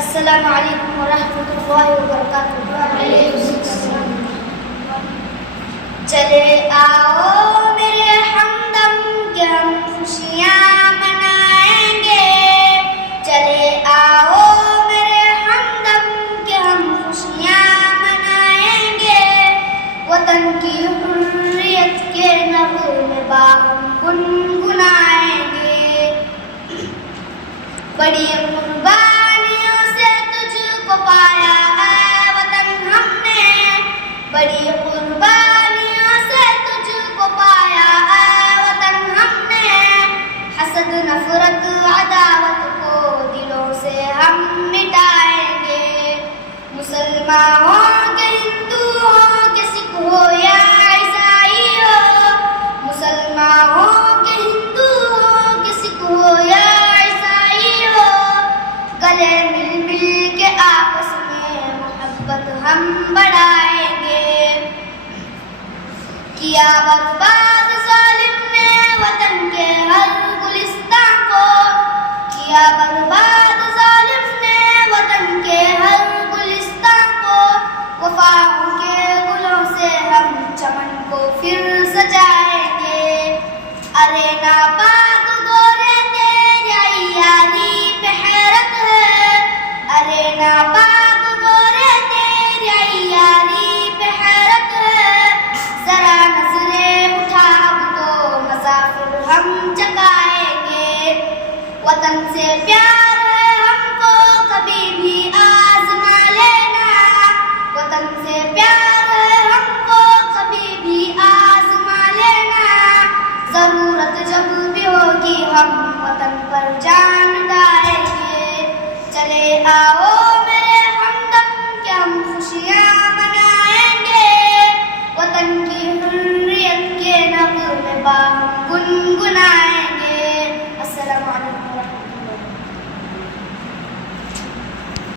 अस्सलामु अलैकुम वरहमतुल्लाहि वबरकातुहू। चले आओ मेरे हमदम के हम खुशियाँ मनाएंगे। चले आओ मेरे हमदम के हम खुशियाँ मनाएंगे। वतन की हुर्रियत के नग़्मे बाहम गुनगुनाएंगे। बड़ी कुर्बानियों से तुझको पाया है वतन हमने। बड़ी कुर्बानियों से तुझको पाया है वतन हमने। हसद नफरत अदावत को दिलों से हम मिटाएंगे। मुसलमान हो के हिंदू हो के सिख हो या ईसाई हो। मुसलमान हो के हिंदू हो के सिख हो या ईसाई हो। गले मिल मिल के आपस में मोहब्बत हम बढ़ाएंगे। किया बर्बाद जालिम ने वतन के हर गुलिस्तान को। किया बर्बाद जालिम ने वतन के हर गुलिस्तान को। वफाओं के गुलों से हम चमन को फिर सजाएंगे। अरे नापाक गोरे तेरी यारी पे हैरत है। अरे नापाक गोरे तेरी यारी पे हैरत है। जरा नजरें उठा अब तो मुसाफिर हम चकाएंगे। वतन से प्यार है हमको कभी भी आजमा लेना। वतन से प्यार है हमको कभी भी आजमा लेना। जरूरत जब भी होगी हम वतन पर जान डालेंगे। चले आओ मेरे हमदम के हम खुशियाँ मनाएंगे। वतन की हुर्रियत के नग़्मे बाहम गुनगुनाएंगे।